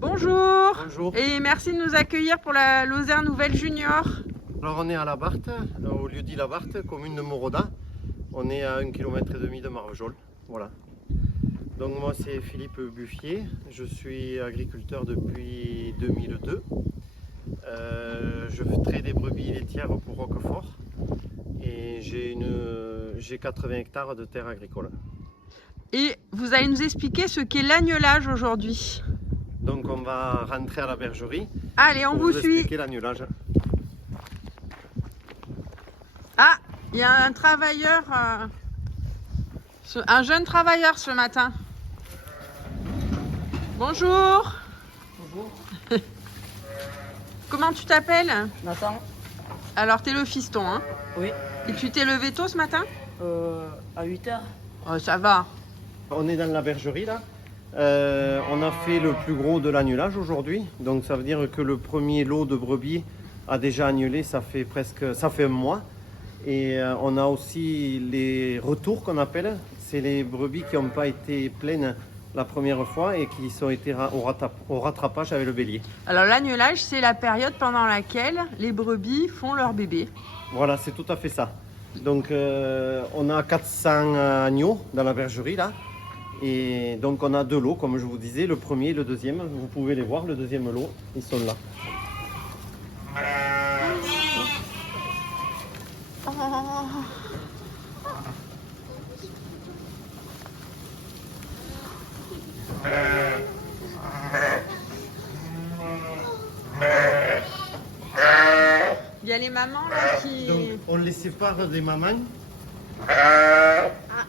Bonjour. Bonjour. Et merci de nous accueillir pour la Lozère Nouvelle Junior. Alors on est à la Barthe, au lieu-dit la Barthe, commune de Moroda. On est à 1,5 km de Marvejols. Voilà. Donc moi c'est Philippe Buffier, je suis agriculteur depuis 2002. Je traite des brebis laitières pour Roquefort et j'ai 80 hectares de terre agricole. Et vous allez nous expliquer ce qu'est l'agnelage aujourd'hui. Donc on va rentrer à la bergerie. Allez, on pour vous suit. expliquer l'agnelage. Ah, il y a un travailleur, un jeune travailleur ce matin. Bonjour. Bonjour. Comment tu t'appelles? Nathan. Alors, t'es le fiston, hein? Oui. Et tu t'es levé tôt ce matin? À 8h. Oh, ça va. On est dans la bergerie là. On a fait le plus gros de l'agnelage aujourd'hui. Donc ça veut dire que le premier lot de brebis a déjà agnelé, ça fait un mois. Et on a aussi les retours qu'on appelle. C'est les brebis qui n'ont pas été pleines la première fois et qui sont été au rattrapage avec le bélier. Alors, l'agnelage, c'est la période pendant laquelle les brebis font leur bébé. Voilà, c'est tout à fait ça. Donc on a 400 agneaux dans la bergerie là. Et donc on a deux lots, comme je vous disais, le premier et le deuxième. Vous pouvez les voir, le deuxième lot, ils sont là. Il y a les mamans là qui... Donc on les sépare des mamans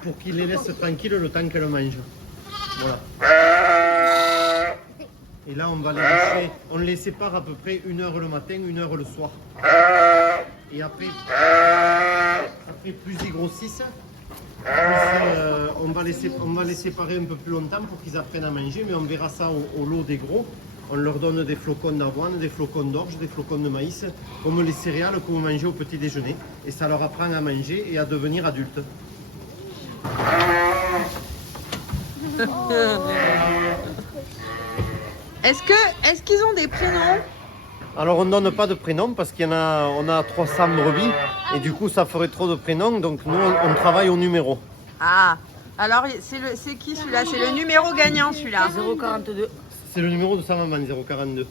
pour qu'ils les laissent tranquilles le temps qu'elles mangent. Voilà. Et là on les sépare à peu près 1 heure le matin, 1 heure le soir. Et après plus ils grossissent, on va les séparer un peu plus longtemps pour qu'ils apprennent à manger, mais on verra ça au lot des gros. On leur donne des flocons d'avoine, des flocons d'orge, des flocons de maïs, comme les céréales que vous mangez au petit déjeuner. Et ça leur apprend à manger et à devenir adultes. Est-ce qu'ils ont des prénoms? Alors on ne donne pas de prénom parce qu'on a 300 brebis et du coup ça ferait trop de prénoms, donc nous on travaille au numéro. Ah, alors c'est qui celui-là? C'est le numéro gagnant celui-là. 042. C'est le numéro de sa maman, 042.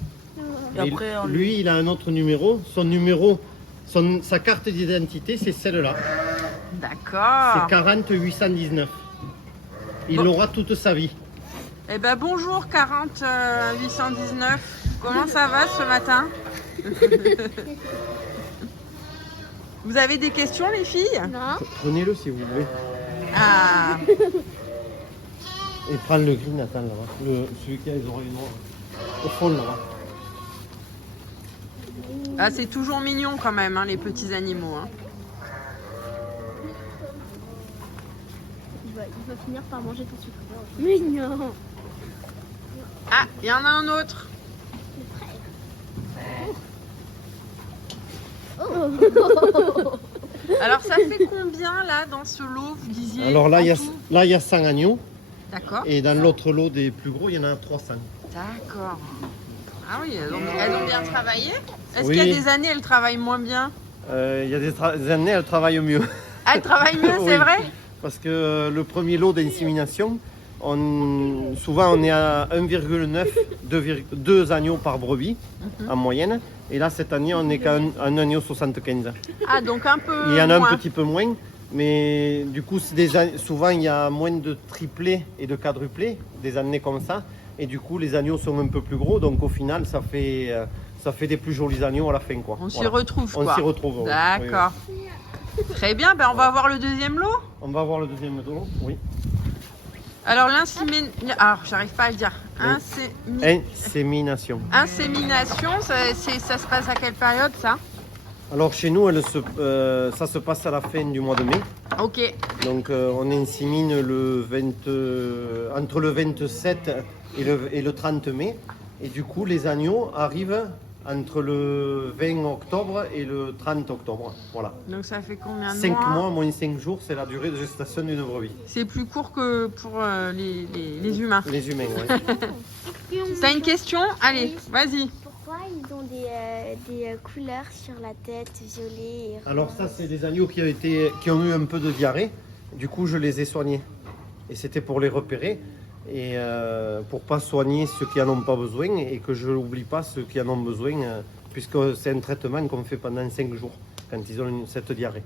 Et après, Lui il a un autre numéro, sa carte d'identité c'est celle-là, c'est D'accord. 40 819. Il Bon. l'aura toute sa vie. Eh ben bonjour 40 819. Comment ça va ce matin? Vous avez des questions les filles? Non. Prenez-le si vous voulez. Ah, Et prends le green, attends là-bas. Celui qui a les oreilles noires. Au fond là-bas. ah c'est toujours mignon quand même hein, les petits animaux. Hein. Il va finir par manger ton sucre. Mais non. Ah, il y en a un autre. Alors ça fait combien là dans ce lot vous disiez? Alors là, en il y a, tout là, il y a 100 agneaux. D'accord. Et dans l'autre lot des plus gros, il y en a 300. D'accord. Ah oui, elles ont bien travaillé. Est-ce Oui. qu'il y a des années elles travaillent moins bien? Il y a des années, elles travaillent mieux. Ah, elles travaillent mieux, c'est Oui. vrai? Parce que le premier lot d'insémination, souvent on est à 1,9, 2 agneaux par brebis en moyenne. Et là, cette année, on n'est qu'à un agneau 75. Ah, donc un peu Il y en a moins. un petit peu moins. Mais du coup, souvent il y a moins de triplés et de quadruplés, des années comme ça. Et du coup, les agneaux sont un peu plus gros. Donc au final, ça fait des plus jolis agneaux à la fin, quoi. On s'y Voilà. retrouve On quoi. s'y retrouve. Oui. D'accord. Très bien, ben on va voir le deuxième lot. On va voir le deuxième lot. Oui. Alors l'insémination, alors j'arrive pas à le dire. Insémination. Insémination, ça se passe à quelle période ça? Alors chez nous, ça se passe à la fin du mois de mai. Ok. Donc on insémine entre le 27 et le 30 mai. Et du coup, les agneaux arrivent entre le 20 octobre et le 30 octobre. Voilà. Donc ça fait combien de 5 mois mois moins 5 jours, c'est la durée de gestation d'une brebis. C'est plus court que pour les humains. Les humains, oui. T'as une question? Allez, vas-y. Pourquoi ils ont des couleurs sur la tête, violet et rose? Alors ça, c'est des agneaux qui ont eu un peu de diarrhée. Du coup, je les ai soignés. Et c'était pour les repérer et pour pas soigner ceux qui n'en ont pas besoin et que je n'oublie pas ceux qui en ont besoin puisque c'est un traitement qu'on fait pendant 5 jours quand ils ont cette diarrhée.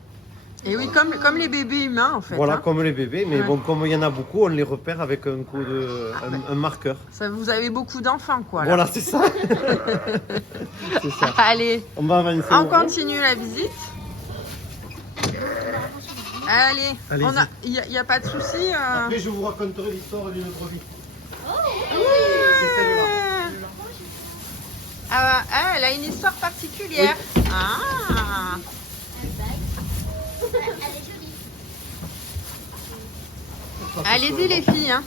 Et oui, comme les bébés humains en fait. Voilà, hein. comme les bébés, mais Ouais. bon, comme il y en a beaucoup, on les repère avec un marqueur. Ça, vous avez beaucoup d'enfants quoi. Là. Voilà, c'est ça. C'est ça. Allez, On va avancer. on continue la visite. Allez, Allez-y. il n'y a pas de souci. Après, je vous raconterai l'histoire d'une brebis. Elle a une histoire particulière. Ah. Allez-y les filles. Hein.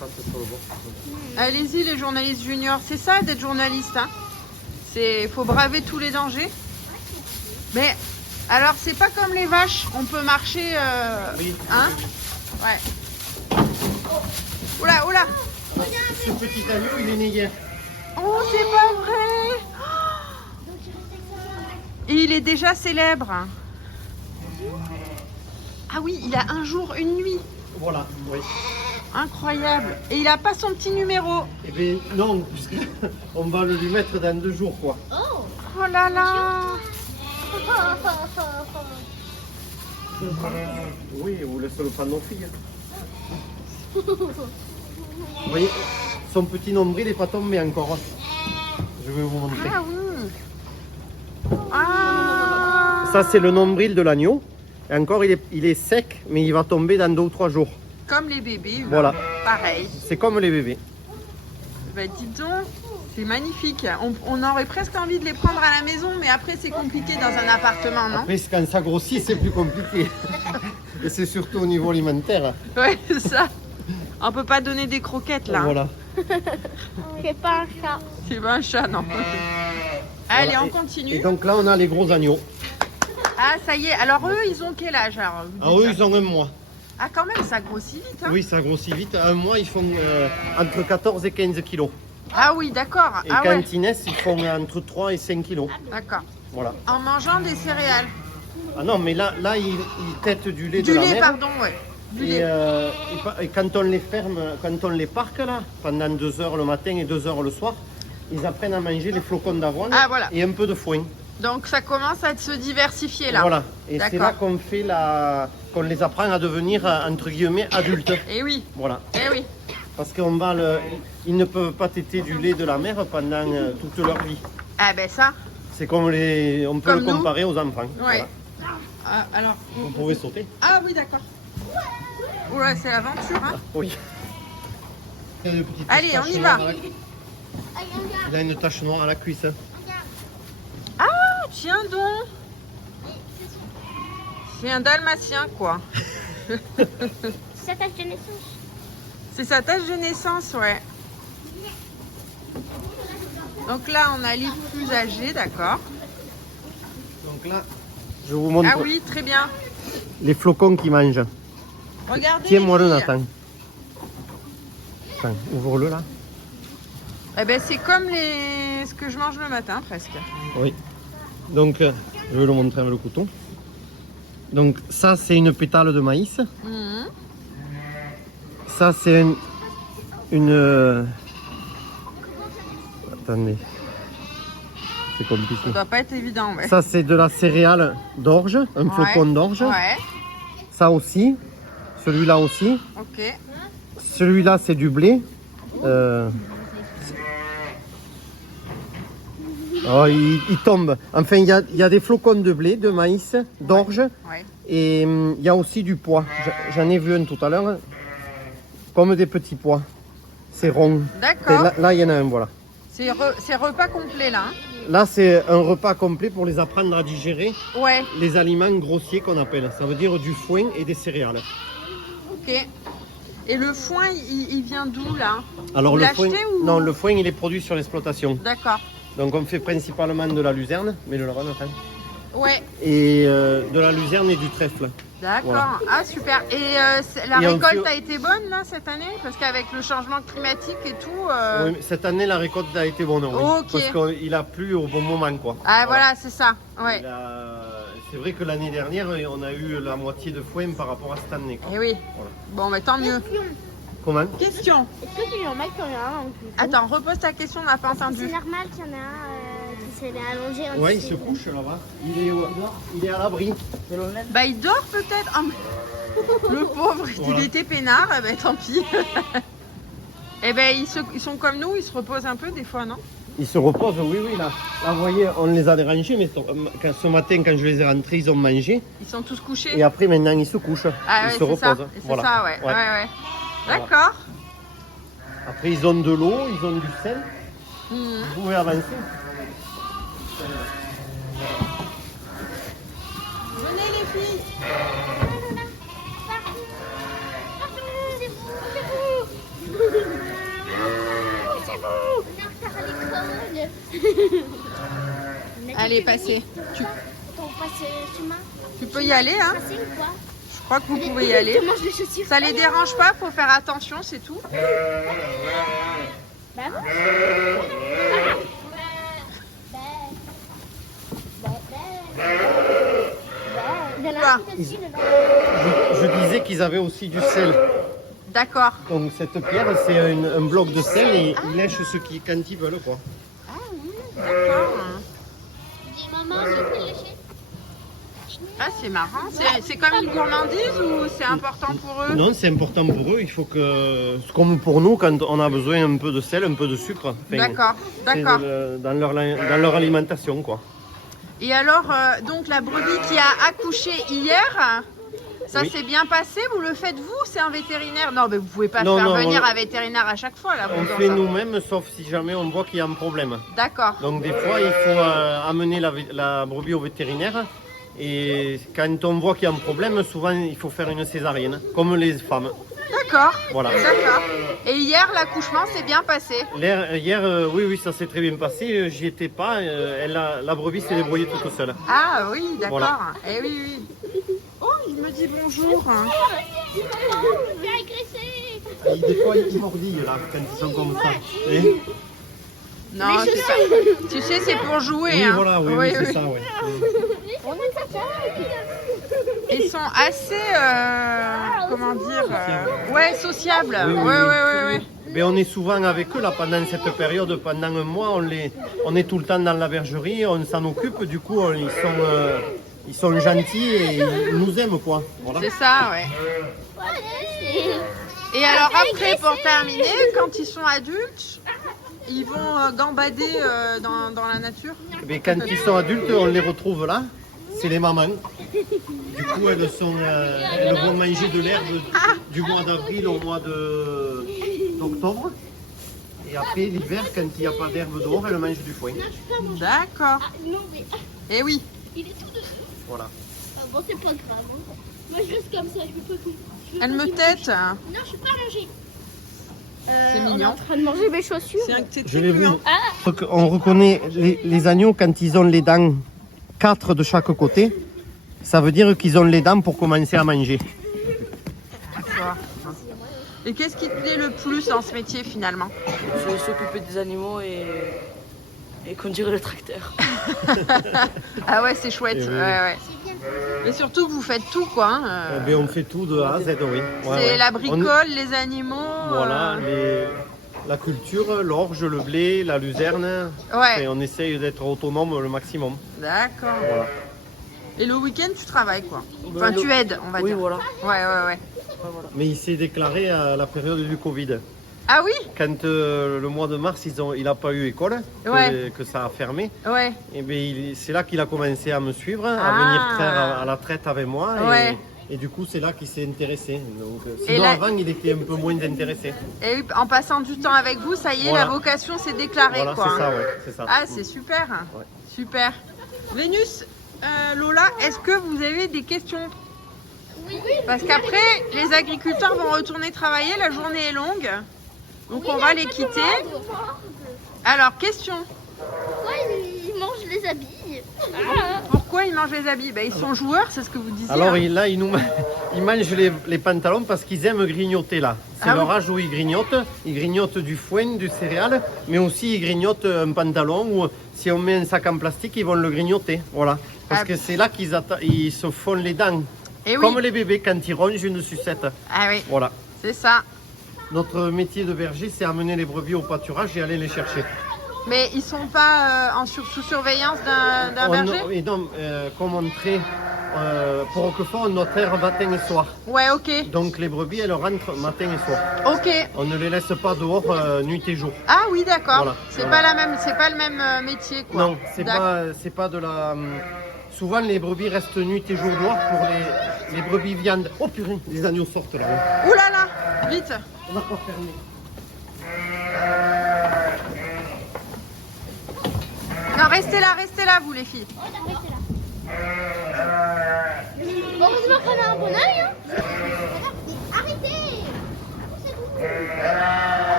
Allez-y les journalistes juniors. C'est ça d'être journaliste. Hein. Faut braver tous les dangers. Mais alors c'est pas comme les vaches. On peut marcher. Oui. Hein. Ouais. Oula, oula. Ce petit agneau, il est né hier. Oh, c'est pas vrai. Et il est déjà célèbre. Ah oui, il a un jour, une nuit. Voilà, oui. Incroyable. Et il a pas son petit numéro. Eh bien, non, puisqu'on va le lui mettre dans 2 jours, quoi. Oh là là. Oui, vous laissez le prendre nos filles. Vous voyez, son petit nombril n'est pas tombé encore. Je vais vous montrer. Ah oui. Ah. Ça, c'est le nombril de l'agneau. Et encore, il est sec, mais il va tomber dans 2 ou 3 jours. Comme les bébés. Voilà. Pareil. C'est comme les bébés. Bah dis donc, c'est magnifique. On aurait presque envie de les prendre à la maison, mais après c'est compliqué dans un appartement, non? Après, quand ça grossit, c'est plus compliqué. Et c'est surtout au niveau alimentaire. Ouais, c'est ça. On peut pas donner des croquettes là. Voilà. C'est pas un chat. C'est pas un chat, non. Allez, Voilà. on Et continue. donc là, on a les gros agneaux. Ah, ça y est. Alors eux, ils ont quel âge alors, Ah, eux, ils ont 1 mois. Ah, quand même, ça grossit vite. Hein. Oui, ça grossit vite. À 1 mois, ils font entre 14 et 15 kilos. Ah oui, d'accord. Et Ah quand ouais, ils naissent, ils font entre 3 et 5 kilos. d'accord. Voilà. En mangeant des céréales. Ah non, mais là ils têtent du lait Du de la lait, mer. pardon, ouais. Du Et, lait. et quand on les ferme, quand on les parque là, pendant 2 heures le matin et 2 heures le soir, ils apprennent à manger les flocons d'avoine Ah, voilà. et un peu de foin. Donc ça commence à se diversifier là. Voilà. Et c'est là D'accord. qu'on les apprend à devenir entre guillemets adultes. Eh oui, Voilà. eh oui. Parce ils ne peuvent pas téter du lait de la mer pendant toute leur vie. Ah ben ça, C'est comme on peut Comme le nous. comparer aux enfants. ouais. Voilà. Ah, alors. Vous pouvez sauter. Ah oui, d'accord. Ouais, c'est l'aventure, hein. Oui. Il y a une petite Allez, tache on y noire va. à la- Il a une tache noire à la cuisse. Ah, tiens donc. C'est un dalmatien, quoi. C'est sa tâche de naissance. C'est sa tâche de naissance, ouais. Donc là, on a les plus âgés, d'accord. Donc là, je vous montre Ah oui, très bien. les flocons qu'ils mangent. Regardez. Tiens-moi les le filles. Nathan. Attends, ouvre-le là. Eh ben, c'est comme ce que je mange le matin, presque. Oui. Donc, je vais le montrer avec le couteau. Donc, ça, c'est une pétale de maïs. Mhm. Ça, c'est une... Attendez. C'est compliqué. Ça doit pas être évident, ouais. Ça, c'est de la céréale d'orge, un flocon d'orge. Ouais, Ça aussi. Celui-là aussi. ok. Celui-là, c'est du blé. Oh, il tombe. Enfin, il y a des flocons de blé, de maïs, d'orge. Ouais. Et il y a aussi du pois. J'en ai vu un tout à l'heure. Comme des petits pois. C'est rond. Et D'accord. là, il y en a un, voilà. C'est repas complet, là. Hein. Là, c'est un repas complet pour les apprendre à digérer Ouais, les aliments grossiers qu'on appelle. Ça veut dire du foin et des céréales. ok. Et le foin, il vient d'où, là? Alors, Vous le foin, l'achetez ou- non, le foin, il est produit sur l'exploitation. D'accord. Donc on fait principalement de la luzerne, mais de la bonne attends. Ouais, Et de la luzerne et du trèfle. d'accord. Voilà. Ah, super. Et la Et on récolte fait- a été bonne là cette année? Parce qu'avec le changement climatique et tout. Oui, mais cette année, la récolte a été bonne, oui. Ok. Parce qu'il a plu au bon moment, quoi. Ah, voilà, c'est ça. Ouais. C'est vrai que l'année dernière, on a eu la moitié de foin par rapport à cette année, quoi. Eh oui. Voilà. Bon, mais tant mieux. Comment? Question. Est-ce que tu en as qu'il y en a un en plus? Attends, repose ta question, on n'a pas C'est entendu. normal qu'il y en a un qui s'est allongé. en Ouais, il dessous. se couche là-bas. Il est à l'abri. C'est l'honnête. Bah, il dort peut-être. Oh, mais- le pauvre, Voilà. il était peinard. Eh ben, tant pis. Eh ben, ils sont comme nous, ils se reposent un peu des fois, non? Il se repose, oui, oui, là. Là, vous voyez, on les a dérangés, mais ce matin, quand je les ai rentrés, ils ont mangé. Ils sont tous couchés. Et après, maintenant, ils se couchent. Ah, ils ouais, se c'est ça. reposent. C'est ça, ouais. Ouais. Ouais. Voilà. D'accord. Après, ils ont de l'eau, ils ont du sel. Mhm. Vous pouvez avancer. Venez les filles. Allez, passez. Tu peux y aller, hein? Je crois que vous pouvez y aller. Ça les dérange pas, faut faire attention, c'est tout. Je disais qu'ils avaient aussi du sel. D'accord. Donc, cette pierre, c'est un bloc de sel et ils lèchent ce qui, quand ils veulent, quoi. D'accord. Maman, je peux lécher. Ah, c'est marrant. C'est comme une gourmandise ou c'est important pour eux? Non, c'est important pour eux. Il faut que, comme pour nous, quand on a besoin un peu de sel, un peu de sucre. Enfin, D'accord, c'est d'accord. dans leur alimentation, quoi. Et alors, donc la brebis qui a accouché hier, ça Oui. s'est bien passé? Vous le faites vous? C'est un vétérinaire? Non, mais vous pouvez pas Non, faire non, venir on- un vétérinaire à chaque fois là. On vous, dans fait ça. nous-mêmes, sauf si jamais on voit qu'il y a un problème. D'accord. Donc des fois, il faut amener la brebis au vétérinaire. Et quand on voit qu'il y a un problème, souvent il faut faire une césarienne, comme les femmes. D'accord. Voilà. D'accord. Et hier, l'accouchement s'est bien passé. Hier, oui, oui, ça s'est très bien passé. J'y étais pas. La brebis s'est débrouillée toute seule. Ah oui, d'accord. Voilà. Eh oui, oui. Oh, il me dit bonjour. Je vais agresser. Et des fois, ils mordillent là, quand ils sont comme ça. Et- Non, c'est pas... Tu sais, c'est pour jouer. oui, hein. voilà, oui, oui, c'est ça, ouais. Ils sont assez, comment dire, ouais, sociables. Oui, oui, ouais, oui. ouais, ouais. Mais on est souvent avec eux là pendant cette période, pendant un mois, on est tout le temps dans la bergerie, on s'en occupe, du coup ils sont gentils et ils nous aiment, quoi. Voilà. C'est ça, ouais. Et alors après, pour terminer, quand ils sont adultes, ils vont gambader dans la nature. Mais quand ils sont adultes, on les retrouve là, c'est les mamans. Du coup, elles vont manger de l'herbe du mois d'avril au mois d'octobre. Et après, l'hiver, quand il n'y a pas d'herbe dehors, elles mangent du foin. D'accord. Non, mais Eh oui. il est tout dessus. Voilà. Ah bon, c'est pas grave. Hein. Moi, je reste comme ça, je peux pas tout. Elle me tête. Non, je suis pas allongée. C'est On est mignon. en train de manger mes chaussures. Je vais vous... On reconnaît les agneaux quand ils ont les dents 4 de chaque côté. Ça veut dire qu'ils ont les dents pour commencer à manger. D'accord. Et qu'est-ce qui te plaît le plus dans ce métier finalement? C'est s'occuper des animaux et conduire le tracteur. Ah ouais, c'est chouette. Et oui. Ouais, ouais. Et surtout que vous faites tout quoi. Hein. Eh bien, on fait tout de A à Z, oui. Ouais, C'est ouais. la bricole, les animaux. Voilà, la culture, l'orge, le blé, la luzerne. Ouais. Et on essaye d'être autonome le maximum. D'accord. Voilà. Et le week-end, tu travailles quoi? Ben, Enfin, tu aides, on va Oui, dire. voilà. Ouais, ouais, ouais. Ouais, voilà. Mais il s'est déclaré à la période du Covid. Ah oui? Quand le mois de mars, il n'a pas eu école, Ouais. que ça a fermé. Ouais. Et bien, c'est là qu'il a commencé à me suivre, Ah. à venir traire à la traite avec moi. Ouais. Et du coup, c'est là qu'il s'est intéressé. Donc, Et sinon, là- avant, il était un peu moins intéressé. Et en passant du temps avec vous, ça y est, Voilà. la vocation s'est déclarée Voilà, quoi. c'est ça, ouais, c'est ça. Ah, c'est super. Ouais. Super. Vénus, Lola, est-ce que vous avez des questions? Oui. Parce qu'après, les agriculteurs vont retourner travailler, la journée est longue. Donc on va les quitter. Alors, question. Ouais, les habits. Pourquoi ils mangent les habits? Ils sont joueurs, c'est ce que vous disiez. Alors hein. là, ils mangent les pantalons parce qu'ils aiment grignoter là. C'est Ah leur oui. âge où ils grignotent du foin, du céréal, mais aussi ils grignotent un pantalon ou si on met un sac en plastique, ils vont le grignoter. Voilà. Parce Ah. que c'est là ils se font les dents. Et oui. Comme les bébés quand ils rongent une sucette. Ah oui, Voilà. c'est ça. Notre métier de berger, c'est amener les brebis au pâturage et aller les chercher. Mais ils sont pas sous surveillance d'un berger? Et donc, comme on traite pour Roquefort, on doit traire matin et soir. Ouais, ok. Donc les brebis, elles rentrent matin et soir. Ok. On ne les laisse pas dehors nuit et jour. Ah oui, d'accord. Voilà. C'est Voilà. pas le même métier, quoi. Non, c'est D'accord. pas de la. Souvent les brebis restent nuit et jour dehors pour les brebis viandes. Oh purée, les agneaux sortent là. Ouh là là, vite. On va pas fermer. Non, restez là, vous les filles. Heureusement qu'on a un bon oeil. Hein. Arrêtez.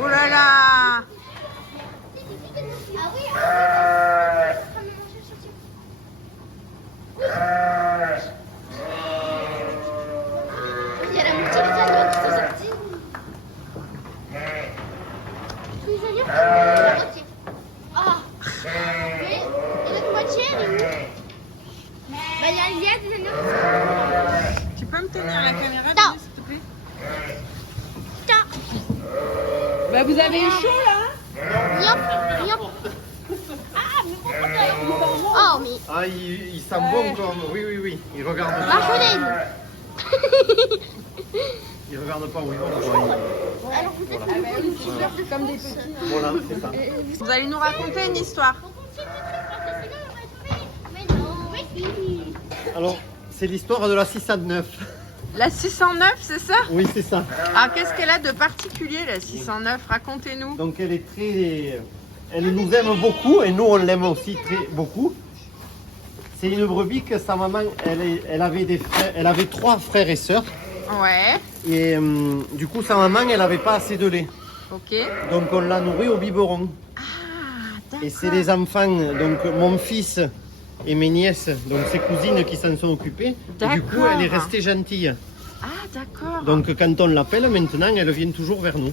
Oh là là. Ah oui. Il y a la moitié des agneaux qui sont sortis. Tous les agneaux, la moitié. Ah. Mais et l'autre moitié, elle est où? Il y a des agneaux. Tu peux me tenir la caméra, Non. s'il te plaît? Tiens. Vous avez eu chaud là? Yop, yop. Ah, mais pourquoi t'as... Oh, mais... Ah, ils sentent bon comme. Oui. Ils regardent pas. Marjolaine. Ils regardent pas où ils vont. Alors peut-être Comme des petits. Voilà, c'est ça. Vous allez nous raconter une histoire. Mais non. Oui. Alors, c'est l'histoire de la 609. La 609, c'est ça? Oui, c'est ça. Ah, qu'est-ce qu'elle a de particulier, la 609? Racontez-nous. Donc elle est très. Elle nous aime beaucoup et nous on l'aime aussi beaucoup. C'est une brebis que sa maman, elle avait des frères, elle avait 3 frères et sœurs. Ouais, Et du coup sa maman, elle n'avait pas assez de lait. ok. Donc on l'a nourrie au biberon. Ah, d'accord. Et c'est les enfants, donc mon fils et mes nièces, donc ses cousines qui s'en sont occupées. Et du coup elle est D'accord. restée gentille. Ah, d'accord. Donc quand on l'appelle maintenant, elle vient toujours vers nous.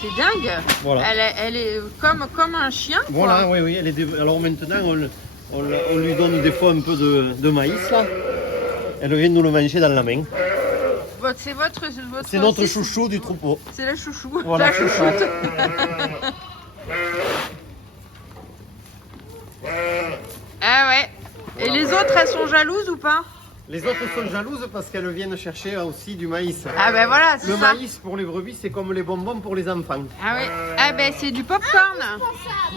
C'est dingue. Voilà. Elle est comme un chien, quoi. Voilà, oui. Alors maintenant, on lui donne des fois un peu de maïs, là. Elle vient nous le manger dans la main. C'est votre C'est notre six- chouchou du troupeau. C'est la chouchou. Voilà, La c'est ça. chouchoute. Ah ouais. Et les autres, elles sont jalouses ou pas? Les autres sont jalouses parce qu'elles viennent chercher aussi du maïs. Ah ben voilà, c'est Le ça. maïs pour les brebis, c'est comme les bonbons pour les enfants. Ah oui. Ah ben c'est du popcorn.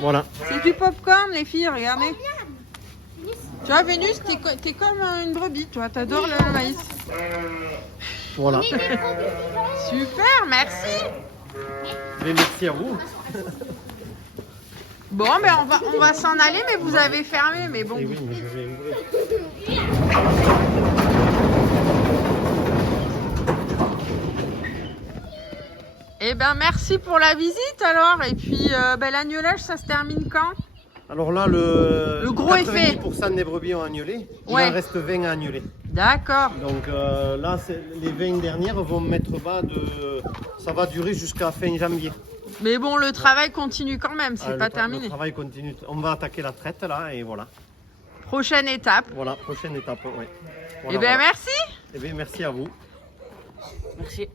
Voilà. C'est du popcorn, les filles, regardez. Tu vois, Vénus, t'es comme une brebis, toi. T'adores le maïs. Voilà. Super, merci. Mais merci à vous. Bon, ben on va s'en aller, mais vous avez fermé, mais bon. Et oui, mais je vais ouvrir. Eh ben merci pour la visite alors. Et puis l'agnelage, ça se termine quand? Alors là, le gros effet. 90% des brebis ont agnelé. Il Ouais. en reste 20 à agneler. D'accord. Donc là, les 20 dernières vont mettre bas ça va durer jusqu'à fin janvier. Mais bon, le travail continue quand même, c'est pas Le terminé. travail continue. On va attaquer la traite là et voilà. Prochaine étape. Voilà, prochaine étape. Ouais. Eh ben merci. Eh bien, merci à vous. Merci.